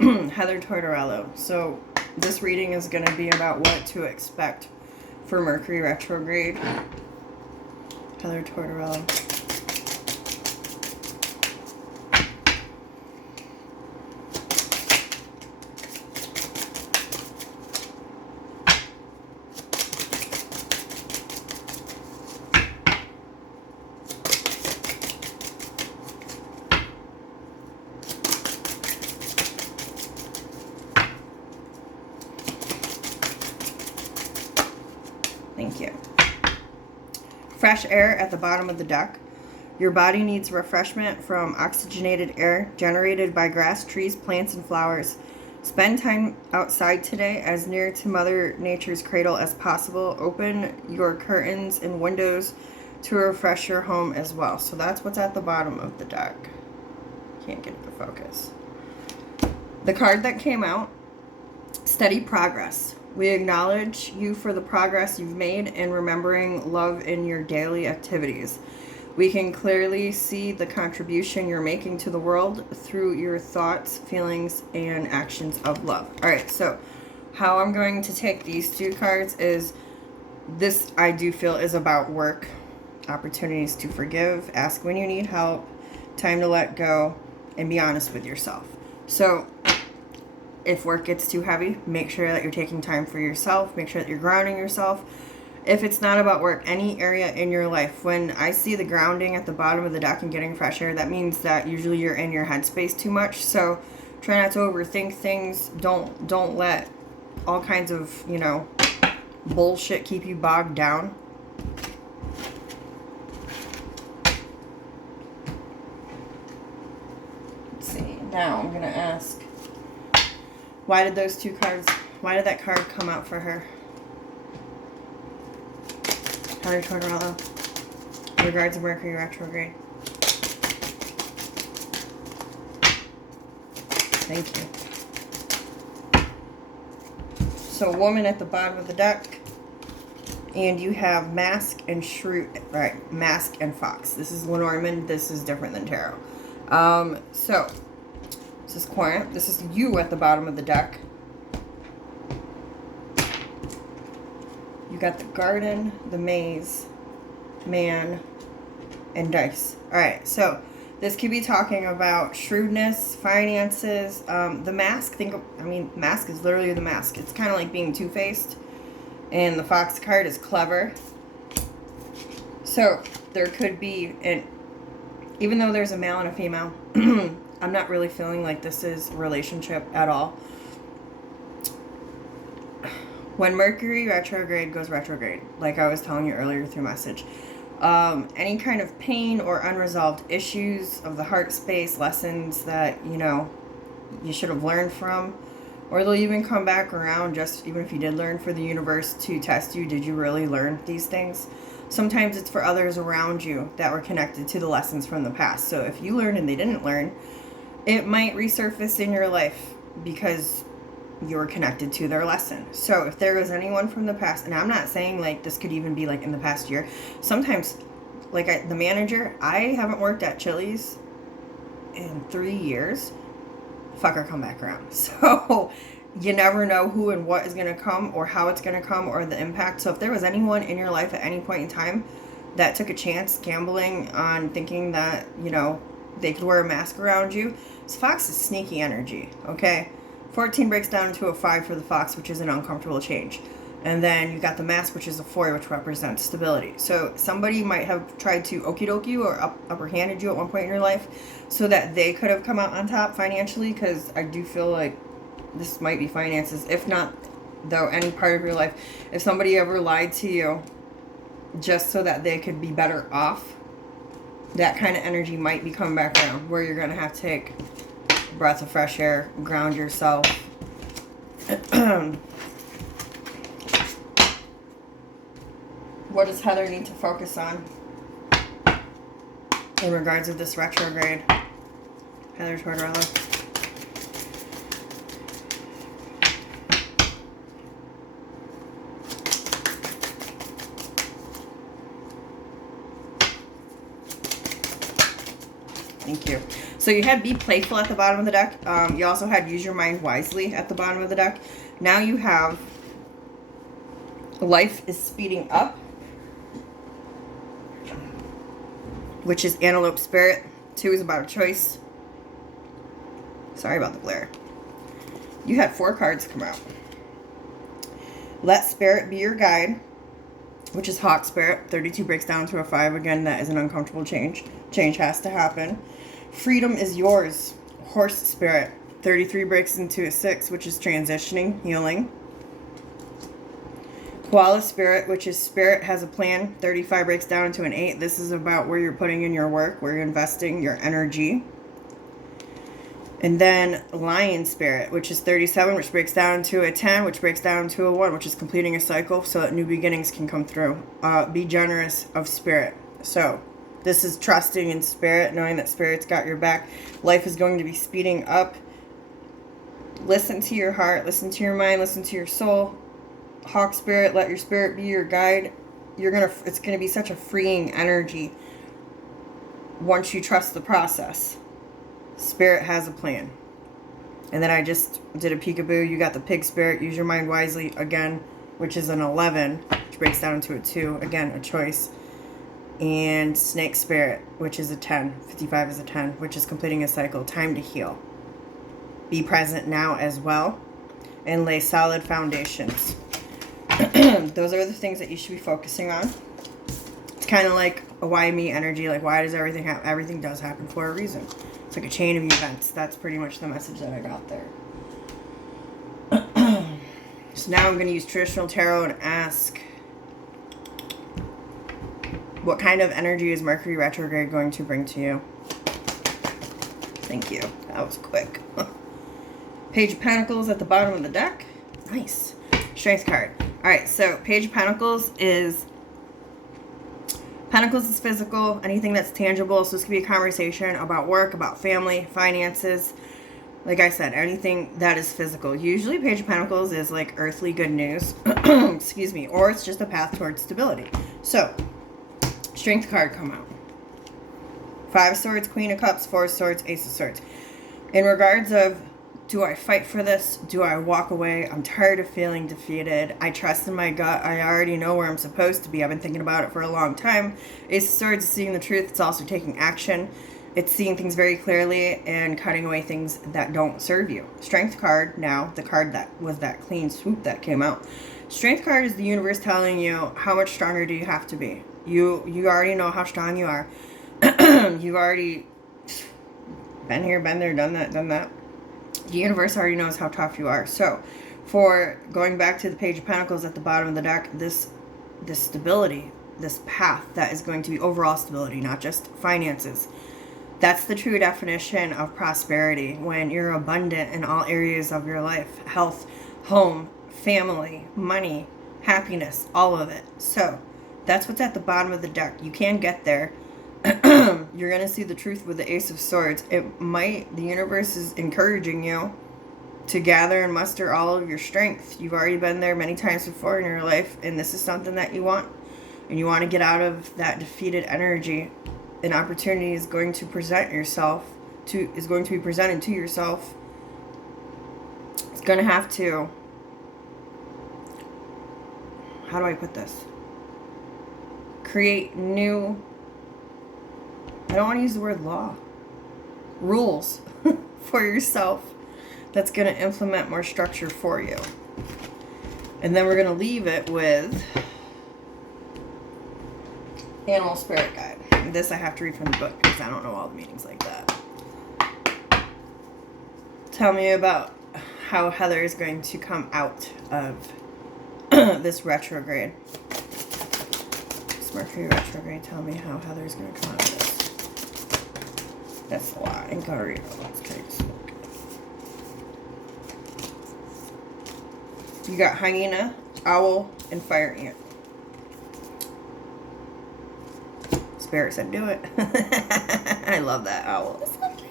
Heather Tortorello. So this reading is going to be about what to expect for Mercury retrograde. Heather Tortorello. Thank you. Fresh air at the bottom of the deck. Your body needs refreshment from oxygenated air generated by grass, trees, plants, and flowers. Spend time outside today as near to Mother Nature's cradle as possible. Open your curtains and windows to refresh your home as well. So that's what's at the bottom of the deck. Can't get it to focus. The card that came out, steady progress. We acknowledge you for the progress you've made in remembering love in your daily activities. We can clearly see the contribution you're making to the world through your thoughts, feelings, and actions of love. All right, so how I'm going to take these two cards is this, I do feel, is about work, opportunities to forgive, ask when you need help, time to let go, and be honest with yourself. So if work gets too heavy, make sure that you're taking time for yourself. Make sure that you're grounding yourself. If it's not about work, any area in your life, when I see the grounding at the bottom of the deck and getting fresh air, that means that usually you're in your headspace too much. So try not to overthink things. Don't let all kinds of, bullshit keep you bogged down. Let's see. Now I'm going to ask, why did that card come out for her? Heather Tortorello, in regards to Mercury retrograde. Thank you. So, woman at the bottom of the deck, and you have Mask and Shrew, right? Mask and Fox. This is Lenormand. This is different than tarot. So this is Corinth. This is you at the bottom of the deck. You got the garden, the maze, man, and dice. All right, so this could be talking about shrewdness, finances, the mask. Mask is literally the mask. It's kind of like being two-faced, and the fox card is clever. So there could be, even though there's a male and a female, I'm not really feeling like this is a relationship at all. When Mercury retrograde goes retrograde, like I was telling you earlier through message, any kind of pain or unresolved issues of the heart space, lessons that, you should have learned from, or they'll even come back around, just even if you did learn, for the universe to test you. Did you really learn these things? Sometimes it's for others around you that were connected to the lessons from the past. So if you learned and they didn't learn, it might resurface in your life because you were connected to their lesson. So if there was anyone from the past, and I'm not saying like this could even be like in the past year, sometimes like the manager, I haven't worked at Chili's in 3 years, fucker come back around. So you never know who and what is going to come or how it's going to come or the impact. So if there was anyone in your life at any point in time that took a chance gambling on thinking that, they could wear a mask around you, this fox is sneaky energy, okay? 14 breaks down into a 5 for the fox, which is an uncomfortable change. And then you got the mask, which is a 4, which represents stability. So somebody might have tried to okie doke you or upper-handed you at one point in your life so that they could have come out on top financially, because I do feel like this might be finances. If not, though, any part of your life. If somebody ever lied to you just so that they could be better off, that kind of energy might be coming back around, where you're going to have to take a breath of fresh air, ground yourself. What does Heather need to focus on in regards of this retrograde? Heather Tortorello. Thank you. So you had be playful at the bottom of the deck. You also had use your mind wisely at the bottom of the deck. Now you have life is speeding up, which is antelope spirit. 2 is about a choice. Sorry about the glare. You had 4 cards come out. Let spirit be your guide, which is hawk spirit. 32 breaks down to a 5. Again, that is an uncomfortable change. Change has to happen. Freedom is yours, horse spirit. 33 breaks into a 6, which is transitioning, healing. Koala spirit, which is spirit has a plan. 35 breaks down into an 8. This is about where you're putting in your work, where you're investing your energy. And then lion spirit, which is 37, which breaks down to a 10, which breaks down to a 1, which is completing a cycle so that new beginnings can come through. Be generous of spirit. So this is trusting in spirit, knowing that spirit's got your back. Life is going to be speeding up. Listen to your heart, listen to your mind, listen to your soul. Hawk spirit, let your spirit be your guide. It's gonna be such a freeing energy once you trust the process. Spirit has a plan. And then I just did a peekaboo. You got the pig spirit, use your mind wisely, again, which is an 11, which breaks down to a 2, again, a choice. And snake spirit, which is a 10, 55 is a 10, which is completing a cycle, time to heal. Be present now as well, and lay solid foundations. Those are the things that you should be focusing on. It's kind of like a why me energy, like why does everything happen? Everything does happen for a reason. It's like a chain of events. That's pretty much the message that I got there. So now I'm going to use traditional tarot and ask, what kind of energy is Mercury retrograde going to bring to you? Thank you. That was quick. Page of Pentacles at the bottom of the deck. Nice. Strength card. Alright, so Page of Pentacles is physical, anything that's tangible. So this could be a conversation about work, about family, finances. Like I said, anything that is physical. Usually Page of Pentacles is like earthly good news. Excuse me. Or it's just a path towards stability. So, Strength card come out. 5 of Swords, Queen of Cups, 4 of Swords, Ace of Swords. In regards of, do I fight for this? Do I walk away? I'm tired of feeling defeated. I trust in my gut. I already know where I'm supposed to be. I've been thinking about it for a long time. Ace of Swords is seeing the truth. It's also taking action. It's seeing things very clearly and cutting away things that don't serve you. Strength card, now, the card that was that clean swoop that came out. Strength card is the universe telling you how much stronger do you have to be. You already know how strong you are. You've already been here, been there, done that. The universe already knows how tough you are. So, for going back to the Page of Pentacles at the bottom of the deck, this stability, this path that is going to be overall stability, not just finances. That's the true definition of prosperity, when you're abundant in all areas of your life. Health, home, family, money, happiness, all of it. So, that's what's at the bottom of the deck. You can get there. You're going to see the truth with the Ace of Swords. The universe is encouraging you to gather and muster all of your strength. You've already been there many times before in your life, and this is something that you want. And you want to get out of that defeated energy. An opportunity is going to be presented to yourself. It's going to have to, how do I put this? Create new, I don't want to use the word law, rules for yourself that's going to implement more structure for you. And then we're going to leave it with Animal Spirit Guide. And this I have to read from the book because I don't know all the meanings like that. Tell me about how Heather is going to come out of this retrograde. Mercury retrograde, tell me how Heather's going to come out of this. That's a lot. And Gario. Let's try this one. You got hyena, owl, and fire ant. Spirit said do it. I love that owl. It's so pretty.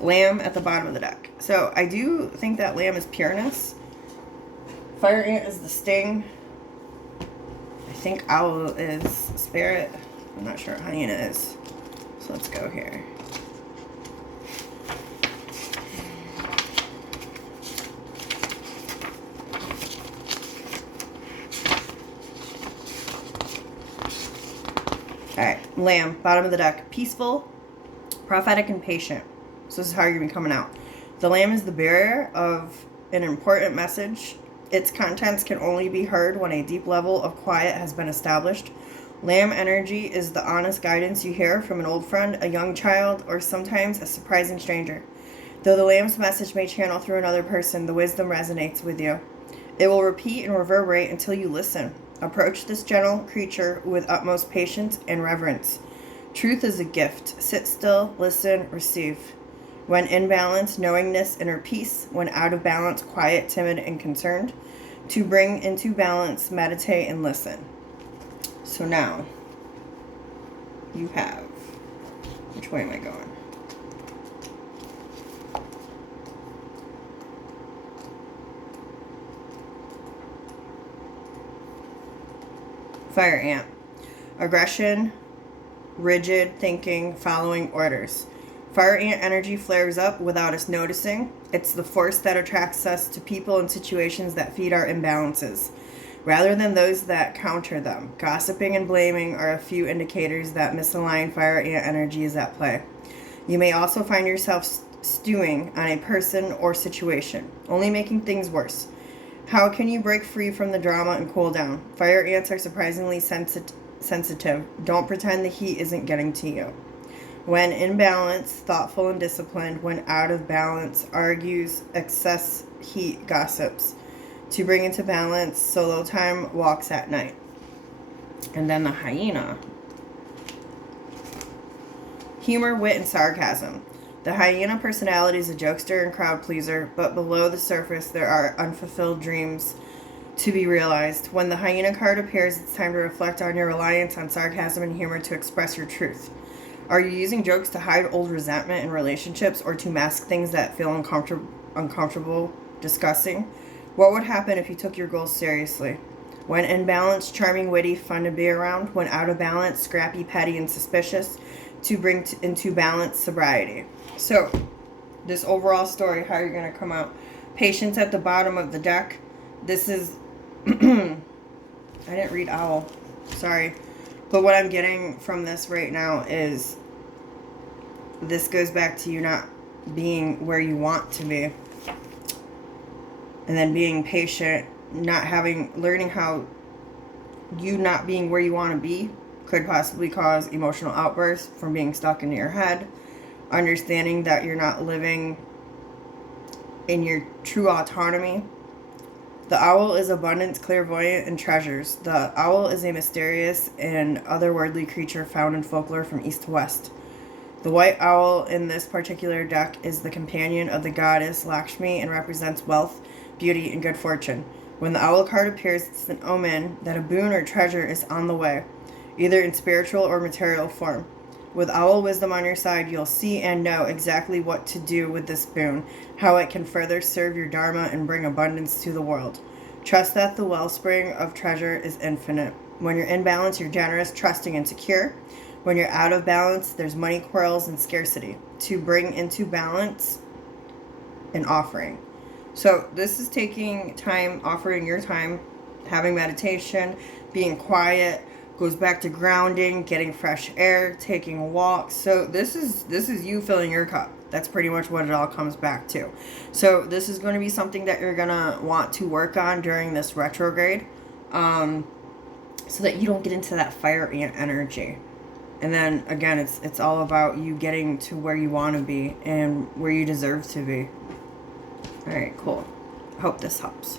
Lamb at the bottom of the deck. So I do think that lamb is pureness. Fire ant is the sting. I think owl is spirit. I'm not sure what hyena is. let's go here. Alright, Lamb, bottom of the deck. Peaceful, prophetic, and patient. So this is how you're going to be coming out. The Lamb is the bearer of an important message. Its contents can only be heard when a deep level of quiet has been established. Lamb energy is the honest guidance you hear from an old friend, a young child, or sometimes a surprising stranger. Though the Lamb's message may channel through another person, the wisdom resonates with you. It will repeat and reverberate until you listen. Approach this gentle creature with utmost patience and reverence. Truth is a gift. Sit still, listen, receive. When in balance, knowingness, inner peace. When out of balance, quiet, timid, and concerned. To bring into balance, meditate and listen. So now, you have... Which way am I going? Fire ant. Aggression, rigid thinking, following orders. Fire ant energy flares up without us noticing. It's the force that attracts us to people and situations that feed our imbalances, rather than those that counter them. Gossiping and blaming are a few indicators that misaligned fire ant energy is at play. You may also find yourself stewing on a person or situation, only making things worse. How can you break free from the drama and cool down? Fire ants are surprisingly sensitive. Don't pretend the heat isn't getting to you. When in balance, thoughtful and disciplined. When out of balance, argues, excess heat, gossips. To bring into balance, solo time, walks at night. And then the hyena. Humor, wit, and sarcasm. The hyena personality is a jokester and crowd pleaser, but below the surface there are unfulfilled dreams to be realized. When the hyena card appears, it's time to reflect on your reliance on sarcasm and humor to express your truth. Are you using jokes to hide old resentment in relationships or to mask things that feel uncomfortable discussing? What would happen if you took your goals seriously? When in balance, charming, witty, fun to be around. When out of balance, scrappy, petty, and suspicious. To bring into balance, sobriety. So, this overall story, how you're going to come out. Patience at the bottom of the deck. This is... I didn't read owl. Sorry. But what I'm getting from this right now is... This goes back to you not being where you want to be. And then being patient. Learning how you not being where you want to be could possibly cause emotional outbursts from being stuck in your head. Understanding that you're not living in your true autonomy. The owl is abundance, clairvoyant, and treasures. The owl is a mysterious and otherworldly creature found in folklore from east to west. The white owl in this particular deck is the companion of the goddess Lakshmi and represents wealth, beauty, and good fortune. When the owl card appears, it's an omen that a boon or treasure is on the way, either in spiritual or material form. With owl wisdom on your side, you'll see and know exactly what to do with this boon, how it can further serve your dharma and bring abundance to the world. Trust that the wellspring of treasure is infinite. When you're in balance, you're generous, trusting, and secure. When you're out of balance, there's money quarrels and scarcity. To bring into balance, an offering. So this is taking time, offering your time, having meditation, being quiet. Goes back to grounding, getting fresh air, taking a walk. So this is you filling your cup. That's pretty much what it all comes back to. So this is going to be something that you're going to want to work on during this retrograde, so that you don't get into that fire ant energy. And then again, it's all about you getting to where you want to be and where you deserve to be. All right, cool. Hope this helps.